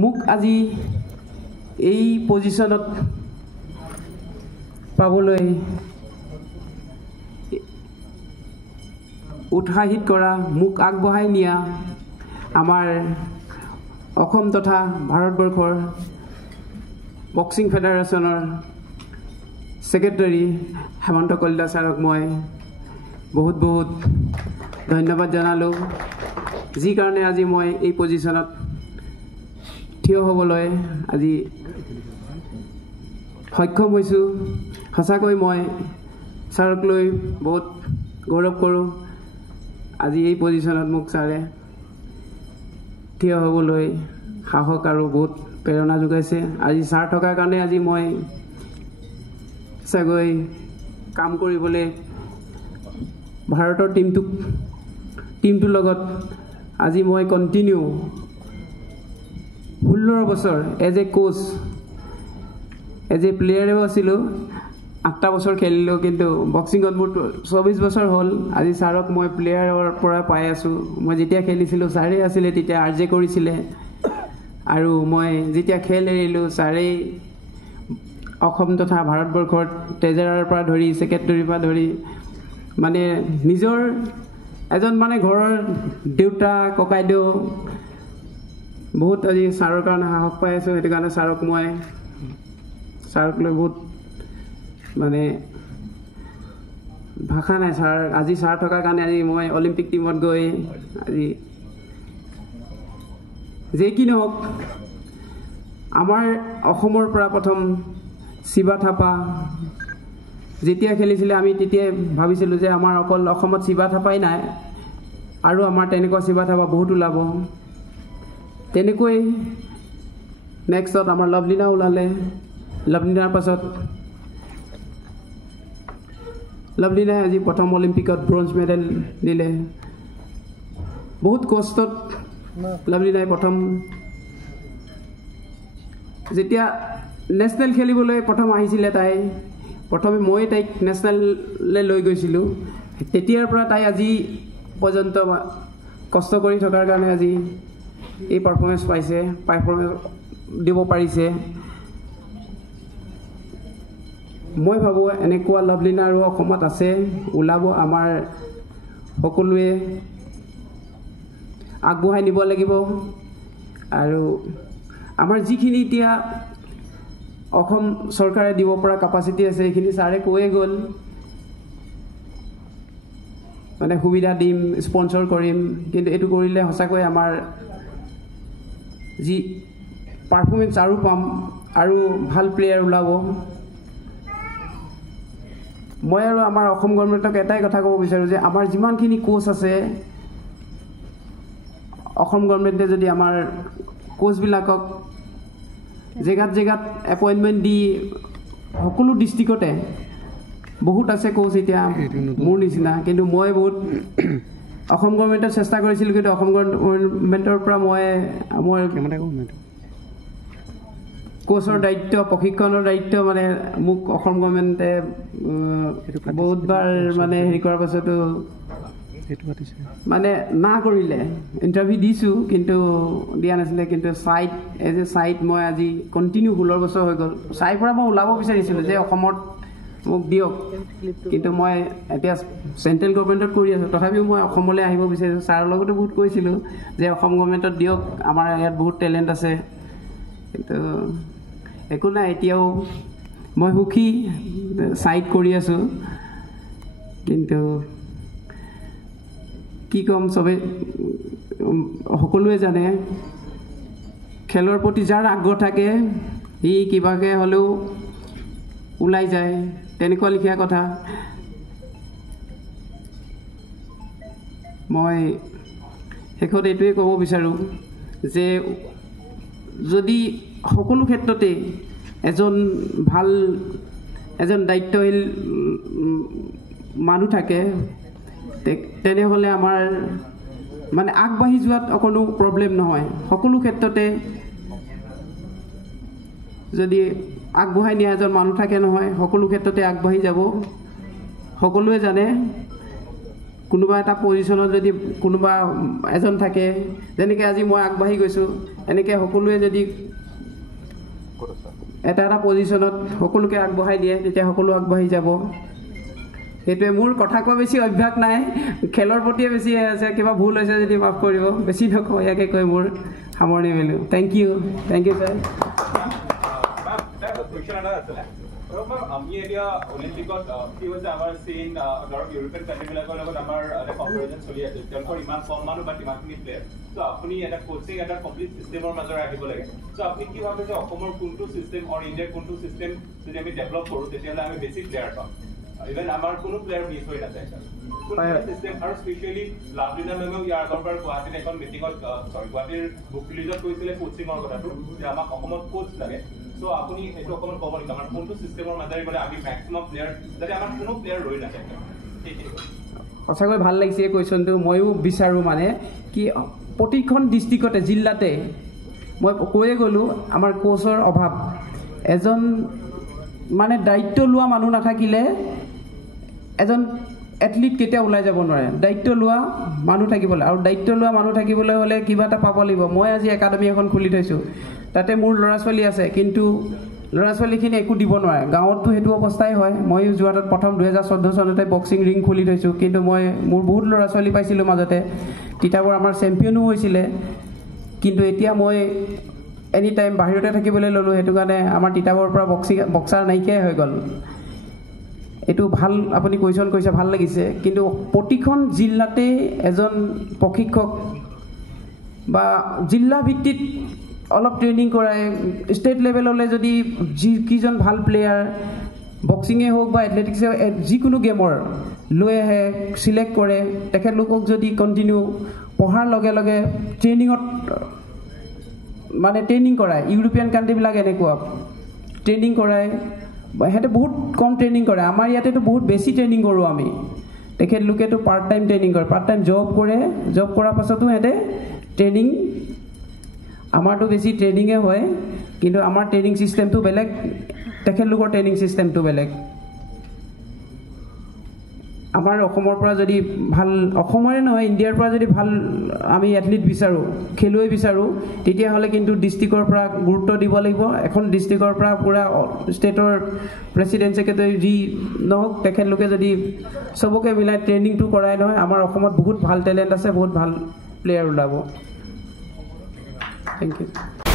মোক আজি এই পজিশনত পাবলৈ উৎসাহিত কৰা মোক আগবঢ়াই নিয়া আমাৰ অসম তথা ভাৰতবৰ্ষৰ বক্সিং ফেডাৰেশ্যনৰ সেক্ৰেটাৰী হেমন্ত কলিতা ছাৰক মই বহুত বহুত ধন্যবাদ জনালোঁ, যি কাৰণে আজি মই এই পজিশনত থিয় হ'বলৈ আজি সক্ষম হৈছোঁ। সঁচাকৈ মই ছাৰক লৈ বহুত গৌৰৱ কৰোঁ। আজি এই পজিশনত মোক ছাৰে থিয় হ'বলৈ সাহস আৰু বহুত প্ৰেৰণা যোগাইছে। আজি ছাৰ থকাৰ কাৰণে আজি মই সঁচাকৈ কাম কৰিবলৈ ভাৰতৰ টিমটোৰ লগত আজি মই কণ্টিনিউ 16 বছৰ as a coach as a প্লেয়াৰেও আছিলোঁ। 8টা বছৰ খেলিলোঁ, কিন্তু বক্সিঙত মোৰ 24 বছৰ হ'ল। আজি ছাৰক মই প্লেয়াৰৰ পৰা পাই আছোঁ। মই যেতিয়া খেলিছিলোঁ ছাৰে আছিলে, তেতিয়া RJ কৰিছিলে, আৰু মই যেতিয়া খেল এৰিলোঁ ছাৰেই অসম তথা ভাৰতবৰ্ষৰ ট্ৰেজাৰাৰৰ পৰা ধৰি ছেক্ৰেটাৰীৰ পৰা ধৰি মানে নিজৰ এজন মানে ঘৰৰ দেউতা ককাইদেউ বহুত আজি ছাৰৰ কাৰণে সাহস পাই আছোঁ। সেইটো কাৰণে ছাৰক লৈ বহুত মানে ভাষা নাই। আজি ছাৰ থকাৰ কাৰণে আজি মই অলিম্পিক টিমত গৈ আজি যে কি নহওক আমাৰ অসমৰ পৰা প্ৰথম শিৱা থাপা যেতিয়া খেলিছিলে, আমি তেতিয়াই ভাবিছিলোঁ যে আমাৰ অকল অসমত শিৱা থাপাই নাই, আৰু আমাৰ তেনেকুৱা শিৱা থাপা বহুত ওলাব। তেনেকৈ নেক্সটত আমাৰ লভলীনা ওলালে। লভলীনাৰ পাছত লভলীনাই আজি প্ৰথম অলিম্পিকত ব্ৰঞ্জ মেডেল দিলে। বহুত কষ্টত লভলীনাই প্ৰথম যেতিয়া নেশ্যনেল খেলিবলৈ প্ৰথম আহিছিলে, তাই প্ৰথমে মই তাইক নেশ্যনেললৈ লৈ গৈছিলোঁ। তেতিয়াৰ পৰা তাই আজি পৰ্যন্ত কষ্ট কৰি থকাৰ কাৰণে আজি এই পাৰফৰ্মেঞ্চ দিব পাৰিছে। মই ভাবোঁ এনেকুৱা লভলীনা আৰু অসমত আছে, ওলাব। আমাৰ সকলোৱে আগবঢ়াই নিব লাগিব। আৰু আমাৰ যিখিনি এতিয়া অসম চৰকাৰে দিব পৰা কেপাচিটি আছে, সেইখিনি ছাৰে কৈয়ে গ'ল, মানে সুবিধা দিম, স্পন্সৰ কৰিম। কিন্তু এইটো কৰিলে সঁচাকৈ আমাৰ যি পাৰফৰ্মেঞ্চ আৰু পাম, আৰু ভাল প্লেয়াৰ ওলাব। মই আৰু আমাৰ অসম গভৰ্ণমেণ্টক এটাই কথা ক'ব বিচাৰোঁ যে আমাৰ যিমানখিনি কোচ আছে, অসম গভৰ্ণমেণ্টে যদি আমাৰ কোচবিলাকক জেগাত এপইণ্টমেণ্ট দি, সকলো ডিষ্ট্ৰিক্টতে বহুত আছে কোচ এতিয়া মোৰ নিচিনা, কিন্তু মই বহুত অসম গভৰ্ণমেণ্টত চেষ্টা কৰিছিলোঁ, কিন্তু অসম গভৰ্ণমেণ্টৰ পৰা মই কোচৰ দায়িত্ব, প্ৰশিক্ষণৰ দায়িত্ব মানে মোক অসম গভৰ্ণমেণ্টে বহুতবাৰ মানে হেৰি কৰাৰ পাছতো মানে না কৰিলে। ইণ্টাৰভিউ দিছোঁ, কিন্তু দিয়া নাছিলে। কিন্তু এজ এ চাইড মই আজি কণ্টিনিউ 16 বছৰ হৈ গ'ল। চাইৰ পৰা মই ওলাব বিচাৰিছিলোঁ যে অসমত মোক দিয়ক, কিন্তু মই এতিয়া চেণ্ট্ৰেল গভৰ্ণমেণ্টত কৰি আছোঁ। তথাপিও মই অসমলৈ আহিব বিচাৰিছোঁ। ছাৰৰ লগতো বহুত কৈছিলোঁ যে অসম গভৰ্ণমেণ্টত দিয়ক, আমাৰ ইয়াত বহুত টেলেণ্ট আছে। কিন্তু একো নাই, এতিয়াও মই সুখী চাইড কৰি আছোঁ। কিন্তু কি ক'ম, চবেই সকলোৱে জানে খেলৰ প্ৰতি যাৰ আগ্ৰহ থাকে সি কিবাকৈ হ'লেও ওলাই যায়, তেনেকুৱা লিখীয়া কথা। মই শেষত এইটোৱে ক'ব বিচাৰোঁ যে যদি সকলো ক্ষেত্ৰতে এজন দায়িত্বশীল মানুহ থাকে, তেনেহ'লে আমাৰ মানে আগবাঢ়ি যোৱাত অকণো প্ৰব্লেম নহয়। সকলো ক্ষেত্ৰতে যদি আগবঢ়াই নিয়া এজন মানুহ থাকে নহয়, সকলো ক্ষেত্ৰতে আগবাঢ়ি যাব। সকলোৱে জানে কোনোবা এটা পজিশ্যনত যদি কোনোবা এজন থাকে, যেনেকৈ আজি মই আগবাঢ়ি গৈছোঁ, এনেকৈ সকলোৱে যদি এটা পজিশ্যনত সকলোকে আগবঢ়াই দিয়ে তেতিয়া সকলো আগবাঢ়ি যাব সেইটোৱে মোৰ কথা কোৱা বেছি অভ্যাস নাই খেলৰ প্ৰতিয়ে বেছি আছে কিবা ভুল হৈছে যদি মাফ কৰিব বেছি নকওঁ ইয়াকে কৈ মোৰ সামৰণি মেলো থেংক ইউ ছাৰ আমি এতিয়া অলিম্পিকত কি হৈছে আমাৰ চীন ধৰক ইউৰোপিয়ান কাণ্ট্ৰিবিলাকৰ লগত আমাৰ এটা কম্পেৰিজন চলি আছে তেওঁলোকৰ ইমান কম মানুহ বা কিমানখিনি প্লেয়াৰ চ' আপুনি এটা কোচিং এটা কমপ্লিট চিষ্টেমৰ মাজেৰে আহিব লাগে চ' আপুনি কি ভাবে যে অসমৰ কোনটো চিষ্টেম আৰু ইণ্ডিয়াৰ কোনটো চিষ্টেম যদি আমি ডেভেলপ কৰোঁ তেতিয়াহ'লে আমি বেছি প্লেয়াৰ পাম ইভেন আমাৰ কোনো প্লেয়াৰ মিছ হৈ নাযায় চিষ্টেম আৰু স্পেচিয়েলি লাভলীনা মেমেও ইয়াৰ আগৰ পৰা গুৱাহাটীত এখন মিটিঙত গুৱাহাটীৰ বুক ৰিলিজত কৈছিলে কোচিঙৰ কথাটো যে আমাক অসমত কোচ লাগে চ' আপুনি এইটো অকণমান ক'ব নেকি আমাৰ কোনটো চিষ্টেমৰ মাজেৰে গ'লে আমি মেক্সিমাম প্লেয়াৰ যাতে আমাৰ কোনো প্লেয়াৰ ৰৈ নাযায় সঁচাকৈ ভাল লাগিছে এই কুৱেশ্যনটো ময়ো বিচাৰোঁ মানে কি প্ৰতিখন ডিষ্ট্ৰিক্টতে জিলাতে মই কৈয়ে গ'লোঁ আমাৰ কোচৰ অভাৱ এজন মানে দায়িত্ব লোৱা মানুহ নাথাকিলে এজন এথলিট কেতিয়াও ওলাই যাব নোৱাৰে দায়িত্ব লোৱা মানুহ থাকিব লাগে আৰু দায়িত্ব লোৱা মানুহ থাকিবলৈ হ'লে কিবা এটা পাব লাগিব মই আজি একাডেমি এখন খুলি থৈছোঁ তাতে মোৰ ল'ৰা ছোৱালী আছে কিন্তু ল'ৰা ছোৱালীখিনি একো দিব নোৱাৰে গাঁৱততো সেইটো অৱস্থাই হয় মই যোৱাটোত প্ৰথম 2014 চনতে বক্সিং ৰিং খুলি থৈছোঁ কিন্তু মোৰ বহুত ল'ৰা ছোৱালী পাইছিলোঁ মাজতে তিতাবৰ আমাৰ চেম্পিয়নো হৈছিলে কিন্তু এতিয়া মই এনি টাইম বাহিৰতে থাকিবলৈ ল'লোঁ সেইটো কাৰণে আমাৰ তিতাবৰ পৰা বক্সাৰ নাইকিয়াই হৈ গ'ল এইটো ভাল আপুনি কুৱেশ্যন কৰিছে ভাল লাগিছে কিন্তু প্ৰতিখন জিলাতে এজন প্ৰশিক্ষক বা জিলা ভিত্তিত অলপ ট্ৰেইনিং কৰাই ষ্টেট লেভেললৈ যদি যিকেইজন ভাল প্লেয়াৰ বক্সিঙে হওক বা এথলেটিক্সে যিকোনো গেমৰ লৈ আহে চিলেক্ট কৰে তেখেতলোকক যদি কণ্টিনিউ পঢ়াৰ লগে লগে ট্ৰেইনিঙত মানে ট্ৰেইনিং কৰায় ইউৰোপিয়ান কাণ্ট্ৰিবিলাক এনেকুৱা ট্ৰেইনিং কৰায় সিহঁতে বহুত কম ট্ৰেইনিং কৰে আমাৰ ইয়াতেতো বহুত বেছি ট্ৰেইনিং কৰোঁ আমি তেখেতলোকেতো পাৰ্ট টাইম ট্ৰেইনিং কৰে পাৰ্ট টাইম জব কৰে জব কৰাৰ পাছতো সিহঁতে ট্ৰেইনিং আমাৰতো বেছি ট্ৰেইনিঙে হয় কিন্তু আমাৰ ট্ৰেইনিং ছিষ্টেমটো বেলেগ তেখেতলোকৰ ট্ৰেইনিং ছিষ্টেমটো বেলেগ আমাৰ অসমৰ পৰা যদি ভাল অসমৰে নহয় ইণ্ডিয়াৰ পৰা যদি ভাল আমি এথলিট বিচাৰোঁ খেলুৱৈ বিচাৰোঁ তেতিয়াহ'লে কিন্তু ডিষ্ট্ৰিক্টৰ পৰা গুৰুত্ব দিব লাগিব এখন ডিষ্ট্ৰিক্টৰ পৰা পূৰা ষ্টেটৰ প্ৰেচিডেণ্ট ছেক্ৰেটাৰী যি নহওক তেখেতলোকে যদি চবকে মিলাই ট্ৰেইনিংটো কৰাই নহয় আমাৰ অসমত বহুত ভাল টেলেণ্ট আছে বহুত ভাল প্লেয়াৰ ওলাব থেংক ইউ